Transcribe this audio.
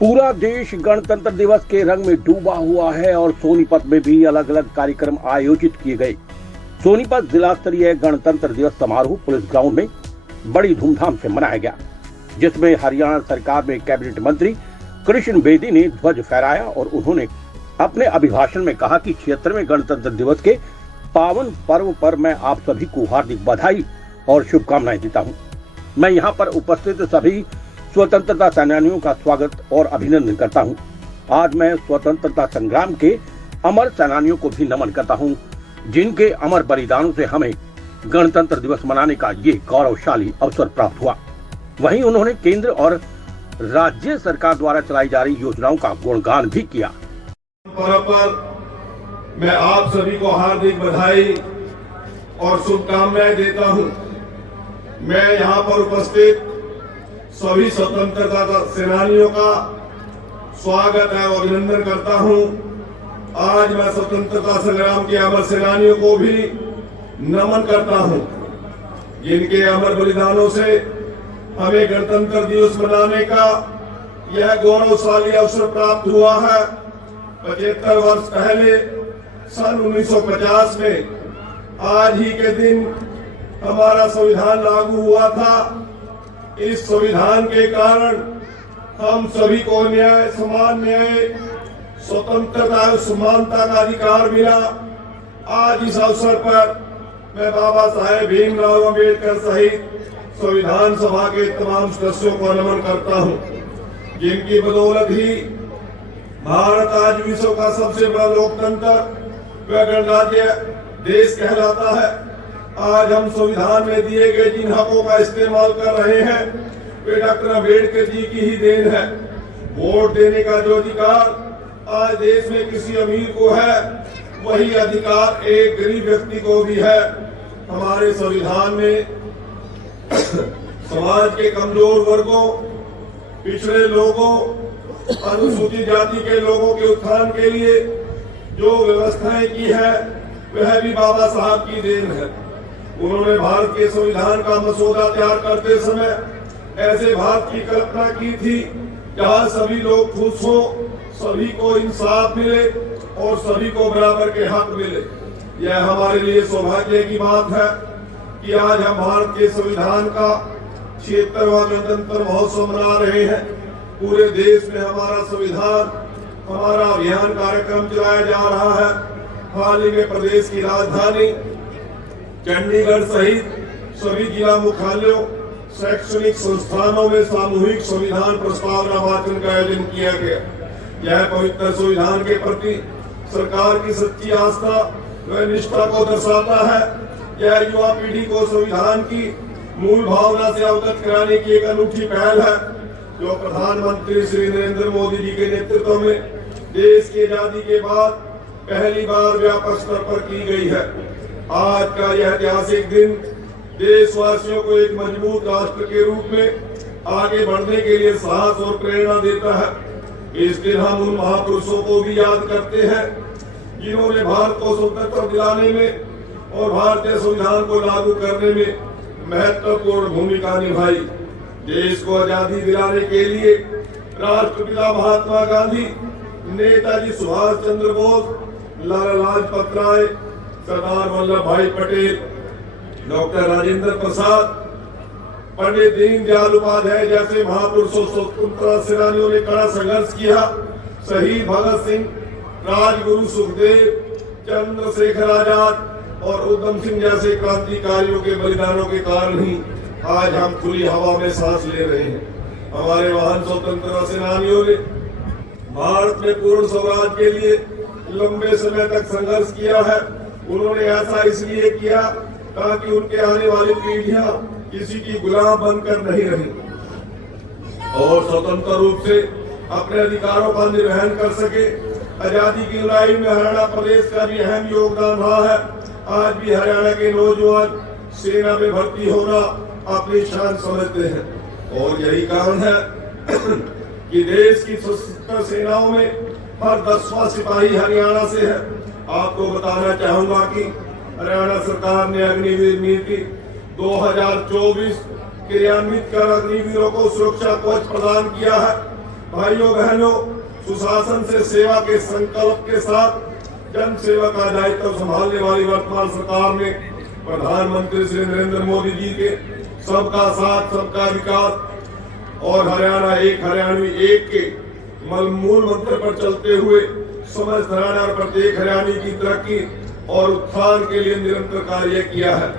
पूरा देश गणतंत्र दिवस के रंग में डूबा हुआ है और सोनीपत में भी अलग अलग कार्यक्रम आयोजित किए गए। सोनीपत जिला स्तरीय गणतंत्र दिवस समारोह पुलिस ग्राउंड में बड़ी धूमधाम से मनाया गया, जिसमें हरियाणा सरकार में कैबिनेट मंत्री कृष्ण बेदी ने ध्वज फहराया और उन्होंने अपने अभिभाषण में कहा कि 76वें गणतंत्र दिवस के पावन पर्व पर मैं आप सभी को हार्दिक बधाई और शुभकामनाएं देता हूं। मैं यहां पर उपस्थित सभी स्वतंत्रता सेनानियों का स्वागत और अभिनंदन करता हूं। आज मैं स्वतंत्रता संग्राम के अमर सेनानियों को भी नमन करता हूं, जिनके अमर बलिदानों से हमें गणतंत्र दिवस मनाने का ये गौरवशाली अवसर प्राप्त हुआ। वहीं उन्होंने केंद्र और राज्य सरकार द्वारा चलाई जा रही योजनाओं का गुणगान भी किया। पर्व पर मैं आप सभी को हार्दिक बधाई और शुभकामनाएं देता हूं। मैं यहां पर उपस्थित सभी स्वतंत्रता सेनानियों का स्वागत है और अभिनंदन करता हूं। आज मैं स्वतंत्रता संग्राम के अमर सेनानियों को भी नमन करता हूं, जिनके अमर बलिदानों से हमें गणतंत्र दिवस मनाने का यह गौरवशाली अवसर प्राप्त हुआ है। 75 वर्ष पहले सन 1950 में आज ही के दिन हमारा संविधान लागू हुआ था। इस संविधान के कारण हम सभी को न्याय, समान न्याय, स्वतंत्रता और समानता का अधिकार मिला। आज इस अवसर पर मैं बाबा साहेब भीमराव अम्बेडकर सहित संविधान सभा के तमाम सदस्यों को नमन करता हूं, जिनकी बदौलत ही भारत आज विश्व का सबसे बड़ा लोकतंत्र व गणराज्य देश कहलाता है। आज हम संविधान में दिए गए जिन हकों का इस्तेमाल कर रहे हैं वे डॉक्टर अम्बेडकर जी की ही देन है। वोट देने का जो अधिकार आज देश में किसी अमीर को है, वही अधिकार एक गरीब व्यक्ति को भी है। हमारे संविधान में समाज के कमजोर वर्गों, पिछड़े लोगों, अनुसूचित जाति के लोगों के उत्थान के लिए जो व्यवस्थाएं की है वह भी बाबा साहब की देन है। उन्होंने भारत के संविधान का मसौदा तैयार करते समय ऐसे भारत की कल्पना की थी जहां सभी लोग खुश हो, सभी को इंसाफ मिले और सभी को बराबर के हक मिले। यह हमारे लिए सौभाग्य की बात है कि आज हम भारत के संविधान का 76वां गणतंत्र महोत्सव मना रहे हैं। पूरे देश में हमारा संविधान, हमारा अभियान कार्यक्रम चलाया जा रहा है। हाल ही में प्रदेश की राजधानी चंडीगढ़ सहित सभी जिला मुख्यालयों, शैक्षणिक संस्थानों में सामूहिक संविधान प्रस्तावना वाचन का आयोजन किया गया। यह पवित्र संविधान के प्रति सरकार की सच्ची आस्था व निष्ठा को दर्शाता है। यह युवा पीढ़ी को संविधान की मूल भावना से अवगत कराने की एक अनूठी पहल है, जो प्रधानमंत्री श्री नरेंद्र मोदी जी के नेतृत्व में देश की आजादी के बाद पहली बार व्यापक स्तर पर की गई है। आज का यह ऐतिहासिक दिन देशवासियों को एक मजबूत राष्ट्र के रूप में आगे बढ़ने के लिए साहस और प्रेरणा देता है। इस दिन हम उन महापुरुषों को भी याद करते हैं जिन्होंने भारत को स्वतंत्रता दिलाने में और भारतीय संविधान को लागू करने में महत्वपूर्ण भूमिका निभाई। देश को आजादी दिलाने के लिए राष्ट्रपिता महात्मा गांधी, नेताजी सुभाष चंद्र बोस, लाला लाजपत राय, सरदार वल्लभ भाई पटेल, डॉक्टर राजेंद्र प्रसाद, पंडित दीनदयाल उपाध्याय जैसे महापुरुषों स्वतंत्रता सेनानियों ने कड़ा संघर्ष किया। शहीद भगत सिंह, राजगुरु सुखदेव, चंद्रशेखर आजाद और उधम सिंह जैसे क्रांतिकारियों के बलिदानों के कारण ही आज हम खुली हवा में सांस ले रहे हैं। हमारे महान स्वतंत्रता सेनानियों ने भारत में पूर्ण स्वराज के लिए लंबे समय तक संघर्ष किया है। उन्होंने ऐसा इसलिए किया ताकि उनके आने वाली पीढ़ियां किसी की गुलाम बनकर नहीं रही और स्वतंत्र रूप से अपने अधिकारों का निर्वहन कर सके। आजादी की लड़ाई में हरियाणा प्रदेश का भी अहम योगदान रहा है। आज भी हरियाणा के नौजवान सेना में भर्ती होना अपनी शान समझते हैं और यही कारण है कि देश की सशस्त्र सेनाओं में हर 10वां सिपाही हरियाणा से है। आपको बताना चाहूंगा कि हरियाणा सरकार ने अग्निवीर नीति 2024 क्रियान्वित कर अग्निवीरों को सुरक्षा कवच प्रदान किया है। भाइयों बहनों, सुशासन से सेवा के संकल्प के साथ जन सेवा का दायित्व संभालने वाली वर्तमान सरकार ने प्रधानमंत्री श्री नरेंद्र मोदी जी के सबका साथ सबका विकास और हरियाणा एक हरियाणवी एक के मूल मंत्र पर चलते हुए समस्त हरियाणा और प्रत्येक हरियाणी की तरक्की और उत्थान के लिए निरंतर कार्य किया है।